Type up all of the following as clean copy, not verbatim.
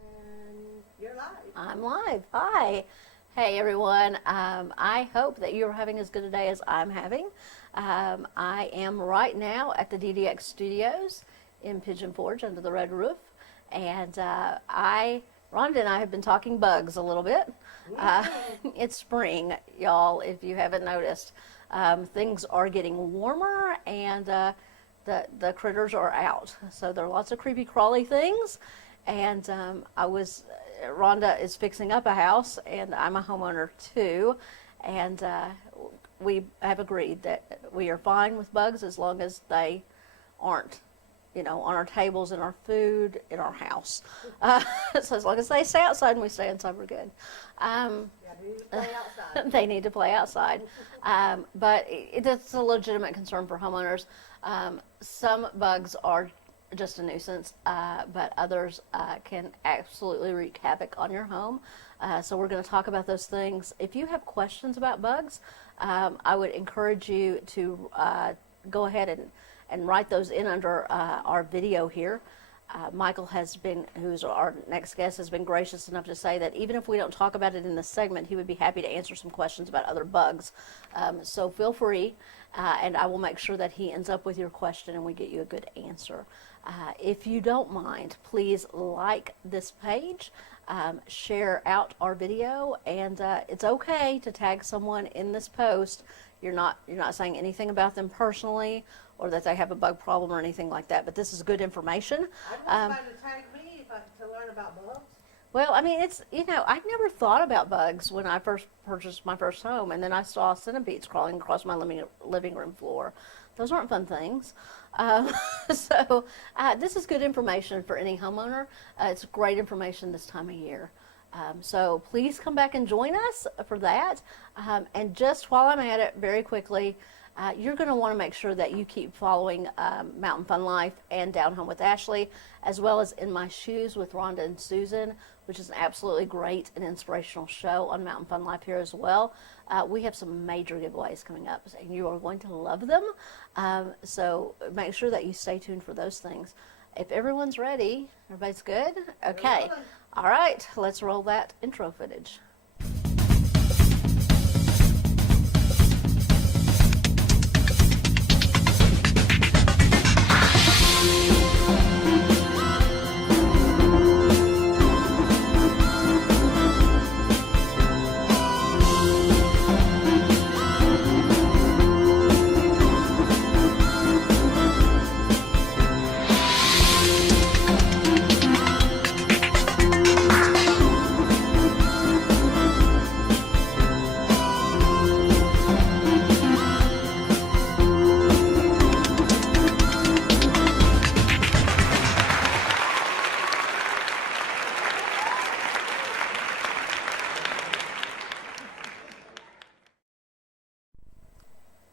And you're live. I'm live. Hi. Hey, everyone. I hope that you're having as good a day as I'm having. I am right now at the DDX Studios in Pigeon Forge under the red roof. And Rhonda and I have been talking bugs a little bit. It's spring, y'all, if you haven't noticed. Things are getting warmer and the critters are out. So there are lots of creepy crawly things. And Rhonda is fixing up a house, and I'm a homeowner too. And we have agreed that we are fine with bugs as long as they aren't, on our tables, in our food, in our house. So as long as they stay outside and we stay inside, we're good. They need to play outside. They need to play outside. But it's a legitimate concern for homeowners. Some bugs are just a nuisance, but others can absolutely wreak havoc on your home. So we're going to talk about those things. If you have questions about bugs, I would encourage you to go ahead and write those in under our video here. Michael who's our next guest, has been gracious enough to say that even if we don't talk about it in this segment, he would be happy to answer some questions about other bugs. So feel free, and I will make sure that he ends up with your question and we get you a good answer. If you don't mind, please like this page, share out our video, and it's okay to tag someone in this post. You're not saying anything about them personally or that they have a bug problem or anything like that, but this is good information. I want somebody to tag me to learn about bugs. Well, I mean, I never thought about bugs when I first purchased my first home, and then I saw centipedes crawling across my living room floor. Those aren't fun things. So this is good information for any homeowner. It's great information this time of year. So please come back and join us for that. And just while I'm at it, very quickly, you're going to want to make sure that you keep following Mountain Fun Life and Down Home with Ashley, as well as In My Shoes with Rhonda and Susan, which is an absolutely great and inspirational show on Mountain Fun Life here as well. We have some major giveaways coming up, and you are going to love them. So make sure that you stay tuned for those things. If everyone's ready, everybody's good? Okay. All right, let's roll that intro footage.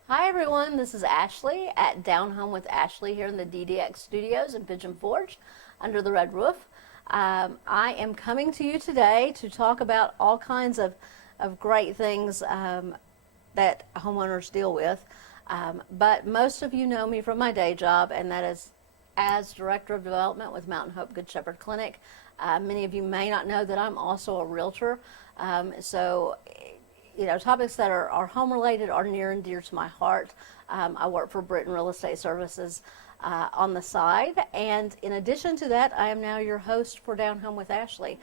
Hi everyone, this is Ashley at Down Home with Ashley here in the DDX Studios in Pigeon Forge under the red roof. I am coming to you today to talk about all kinds of great things that homeowners deal with. But most of you know me from my day job, and that is as Director of Development with Mountain Hope Good Shepherd Clinic. Many of you may not know that I'm also a realtor. Topics that are home related are near and dear to my heart. I work for Britton Real Estate Services on the side, and in addition to that, I am now your host for Down Home with Ashley.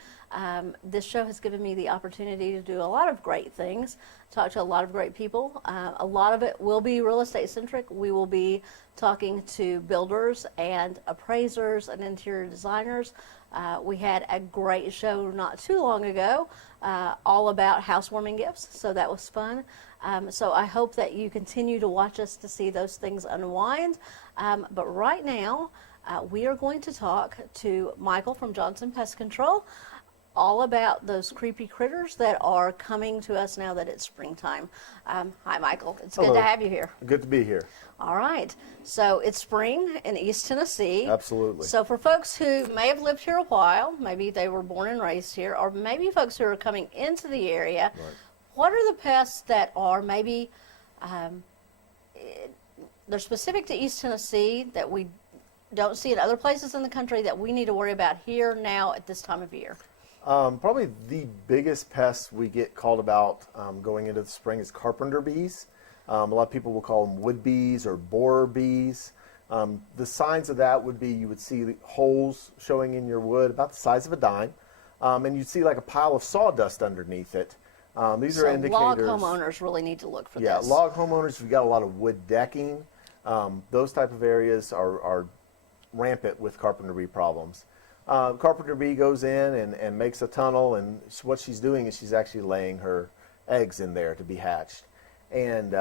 This show has given me the opportunity to do a lot of great things, talk to a lot of great people. A lot of it will be real estate centric. We will be talking to builders and appraisers and interior designers. We had a great show not too long ago all about housewarming gifts, so that was fun. So I hope that you continue to watch us to see those things unwind. But right now, we are going to talk to Michael from Johnson Pest Control all about those creepy critters that are coming to us now that it's springtime. Hi, Michael. It's Hello. Good to have you here. Good to be here. All right. So it's spring in East Tennessee. Absolutely. So for folks who may have lived here a while, maybe they were born and raised here, or maybe folks who are coming into the area, Right. what are the pests that are maybe they're specific to East Tennessee that we don't see in other places in the country that we need to worry about here now at this time of year? Probably the biggest pest we get called about going into the spring is carpenter bees. A lot of people will call them wood bees or borer bees. The signs of that would be you would see holes showing in your wood about the size of a dime, and you'd see like a pile of sawdust underneath it. These are indicators. Log homeowners really need to look for Yeah, this. log homeowners, if you've got a lot of wood decking, those type of areas are rampant with carpenter bee problems. Carpenter bee goes in and makes a tunnel, and what she's doing is she's actually laying her eggs in there to be hatched. And,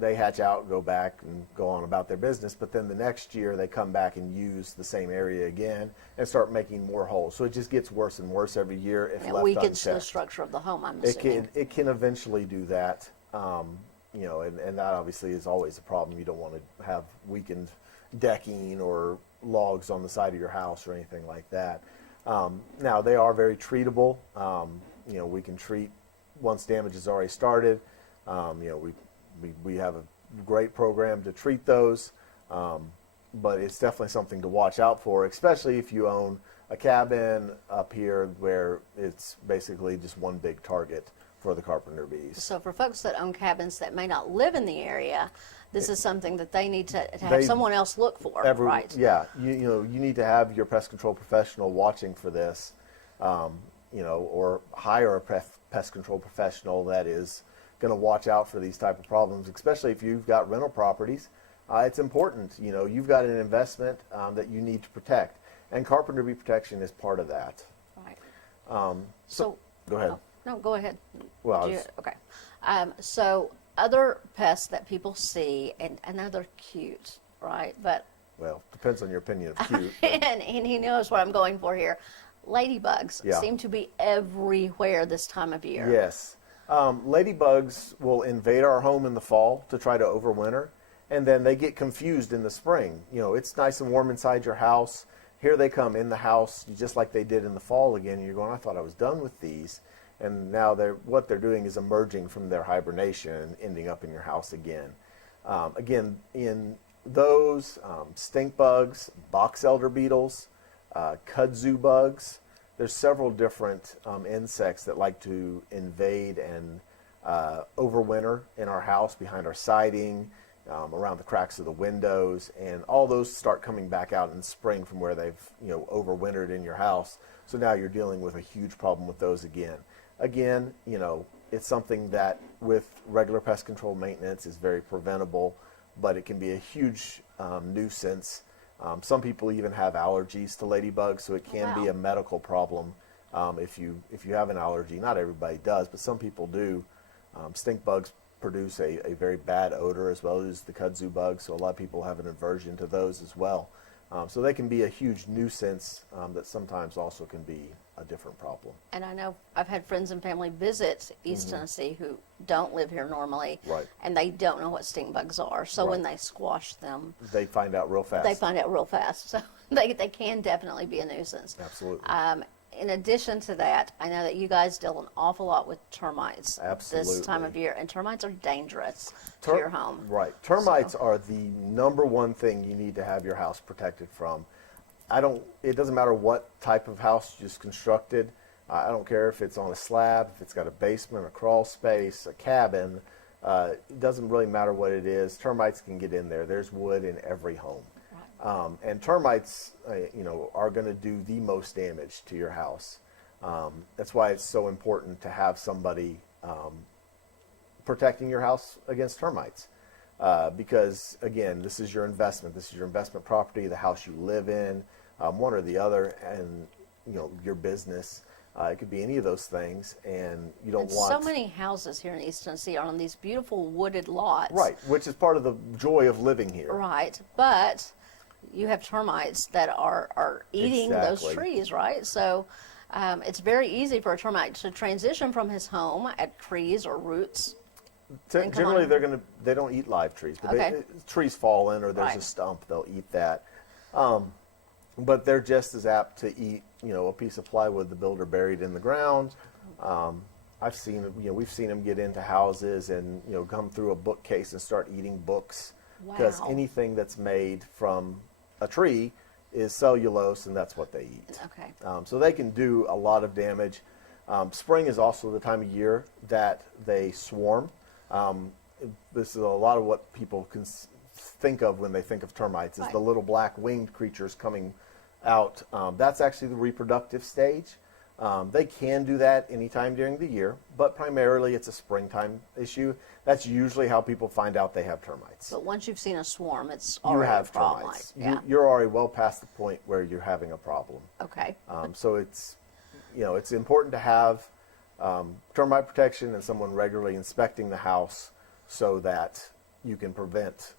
they hatch out, go back, and go on about their business. But then the next year, they come back and use the same area again and start making more holes. So it just gets worse and worse every year if And left weakens the unchecked. structure of the home, I'm It assuming. can eventually do that, and that obviously is always a problem. You don't want to have weakened decking or logs on the side of your house or anything like that. Now they are very treatable. We can treat once damage has already started. We have a great program to treat those, but it's definitely something to watch out for, especially if you own a cabin up here where it's basically just one big target for the carpenter bees. So for folks that own cabins that may not live in the area, this is something that they need to have They- someone else look for, right? Yeah, you need to have your pest control professional watching for this, or hire a pest control professional that is going to watch out for these type of problems, especially if you've got rental properties. It's important. You've got an investment that you need to protect, and carpenter bee protection is part of that. Right. So Go ahead. oh, no, go ahead. Well, I Do you- was- okay. So other pests that people see, and I know they're cute, right? But Well, depends on your opinion of cute. and he knows what I'm going for here. Ladybugs Yeah. seem to be everywhere this time of year. Yes. Ladybugs will invade our home in the fall to try to overwinter, and then they get confused in the spring. It's nice and warm inside your house. Here they come in the house just like they did in the fall again. And you're going, I thought I was done with these. And now what they're doing is emerging from their hibernation and ending up in your house again. Again, in those, stink bugs, box elder beetles, kudzu bugs, there's several different insects that like to invade and overwinter in our house, behind our siding, around the cracks of the windows, and all those start coming back out in spring from where they've overwintered in your house. So now you're dealing with a huge problem with those again. Again, it's something that with regular pest control maintenance is very preventable, but it can be a huge nuisance. Some people even have allergies to ladybugs, so it can be Wow. a medical problem if you have an allergy. Not everybody does, but some people do. Stink bugs produce a very bad odor, as well as the kudzu bugs, so a lot of people have an aversion to those as well. So they can be a huge nuisance that sometimes also can be a different problem. And I know I've had friends and family visit East Tennessee who don't live here normally, Right. and they don't know what stink bugs are. So when Right. they squash them, They find out real fast. they find out real fast. So they can definitely be a nuisance. Absolutely. In addition to that, I know that you guys deal an awful lot with termites this Absolutely. time of year, and termites are dangerous to Ter- your home. Right. Termites are the number one thing you need to have your house protected from. It doesn't matter what type of house you just constructed. I don't care if it's on a slab, if it's got a basement, a crawl space, a cabin. It doesn't really matter what it is. Termites can get in there. There's wood in every home. And termites, are going to do the most damage to your house. That's why it's so important to have somebody protecting your house against termites. Because, again, this is your investment. This is your investment property, the house you live in, one or the other, and, your business. It could be any of those things, and you don't And want... so many houses here in East Tennessee are on these beautiful wooded lots. Right, which is part of the joy of living here. Right, but you have termites that are eating those Exactly. trees, right? So it's very easy for a termite to transition from his home at trees or roots. And come Generally, on. they don't eat live trees, but Okay. trees fall in or there's Right. a stump, they'll eat that. But they're just as apt to eat, a piece of plywood the builder buried in the ground. I've seen, we've seen them get into houses and, come through a bookcase and start eating books. Because Wow. anything that's made from a tree is cellulose, and that's what they eat. Okay. So they can do a lot of damage. Spring is also the time of year that they swarm. This is a lot of what people can think of when they think of termites, is Right. the little black winged creatures coming out. That's actually the reproductive stage. They can do that anytime during the year, but primarily it's a springtime issue. That's usually how people find out they have termites. But once you've seen a swarm, it's You already have a problem. termites. Yeah. You're already well past the point where you're having a problem. Okay. So it's, it's important to have termite protection and someone regularly inspecting the house so that you can prevent,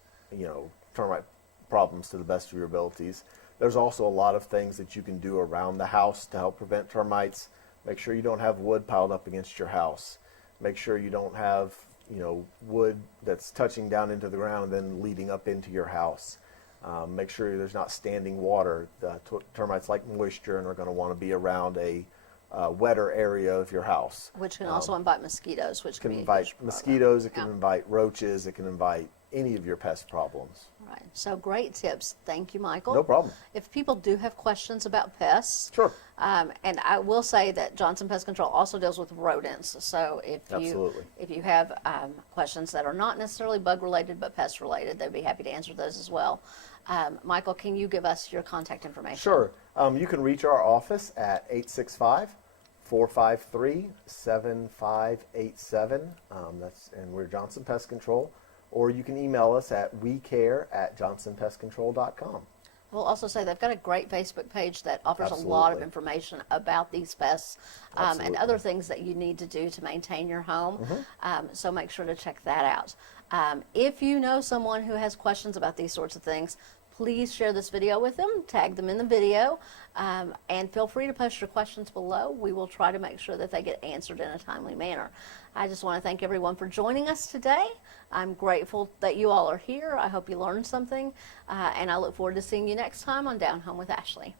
termite problems to the best of your abilities. There's also a lot of things that you can do around the house to help prevent termites. Make sure you don't have wood piled up against your house. Make sure you don't have, wood that's touching down into the ground and then leading up into your house. Make sure there's not standing water. The termites like moisture and are going to want to be around a wetter area of your house. Which can also invite mosquitoes, which It can be a invite huge problem. mosquitoes, it can Yeah. invite roaches, it can invite any of your pest problems. Right. So great tips. Thank you, Michael. No problem. If people do have questions about pests, Sure. and I will say that Johnson Pest Control also deals with rodents. So Absolutely. if you have questions that are not necessarily bug related but pest related, they'd be happy to answer those as well. Michael, can you give us your contact information? Sure. You can reach our office at 865-453-7587. And we're Johnson Pest Control. Or you can email us at wecare@johnsonpestcontrol.com. We'll also say they've got a great Facebook page that offers a lot of Absolutely. information about these pests and Absolutely. other things that you need to do to maintain your home. So make sure to check that out. If you know someone who has questions about these sorts of things, please share this video with them, tag them in the video, and feel free to post your questions below. We will try to make sure that they get answered in a timely manner. I just want to thank everyone for joining us today. I'm grateful that you all are here. I hope you learned something, and I look forward to seeing you next time on Down Home with Ashley.